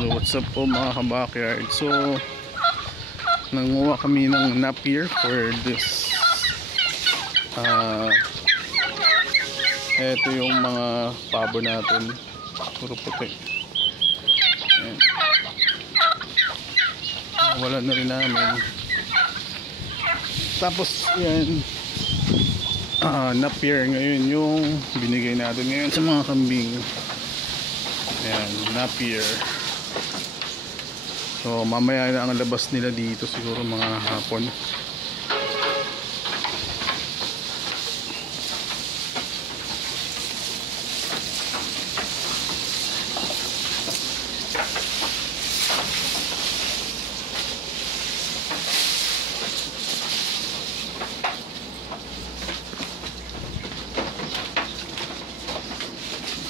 What's up po mga ka-backyard? So nanguha kami ng napier for this eto yung mga pabo natin, puro puti. Ayan. Wala na rin namin. Tapos yan, napier ngayon yung binigay natin ngayon sa mga kambing. Ayan, napier. So mamaya na ang labas nila dito, siguro mga hapon.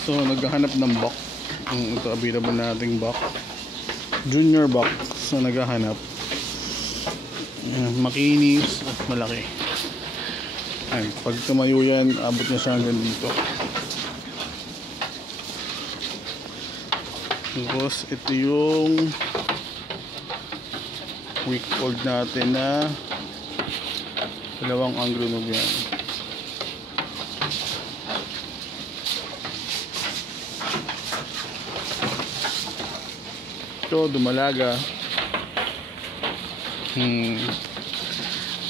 So naghahanap ng buck. Ito available nating buck, junior buck. So naghahanap, makinis at malaki. Ay, pag tumayo yan, abot niya siya hanggang dito. Tapos ito yung week old natin na dalawang Anglo-Nog yan. Ito dumalaga,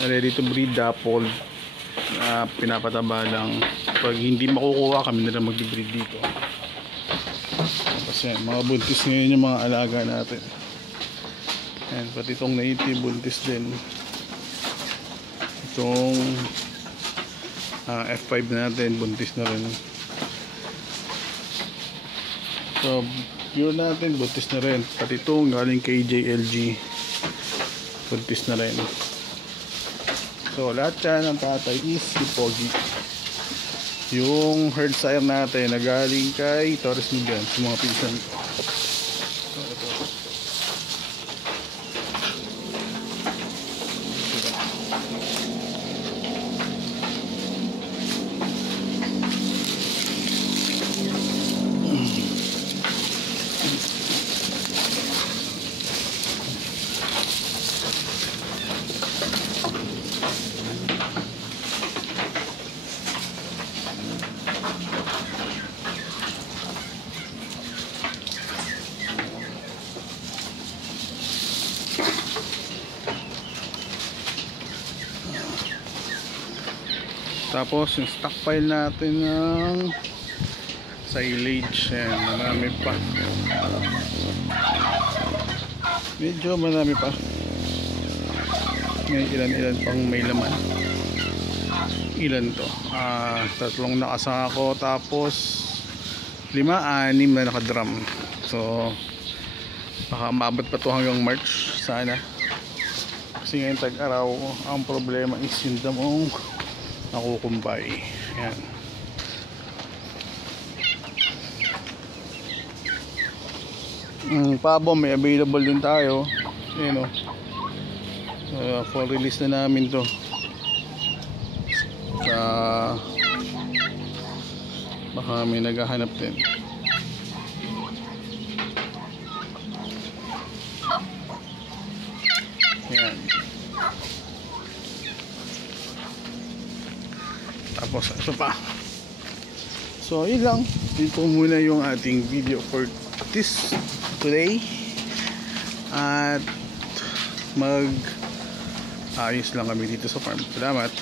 ready to breed, dapol, pinapataba lang. Pag hindi makukuha, kami na lang mag-breed dito. Kasi mga buntis ngayon yung mga alaga natin. Ayan, pati itong native buntis din. Itong F5 natin buntis na rin. So pure natin buntis na rin. Pati itong galing kay JLG buntis na rin. So lahat yan, ang tatay is si Pogi. Yung herd sire natin na galing kay Torres Nubian, sa mga pinsan ko. So ito, tapos yung stockpile natin ng silage. Ayan, marami pa, medyo marami pa. May ilan pang may laman. Ilan to? Tatlong nakasako, tapos 5-6 na nakadrum. So baka maabot pa to hanggang March sana, kasi ngayon tag-araw. Ang problema is yung damong nakukumbay. Ayan. Pabo may available din tayo. Ayan o. For release na namin to. Baka may naghahanap din. Ayan. Tapos ito pa. So yun lang, ito muna yung ating video for this today. At ayos lang kami dito sa farm. Salamat.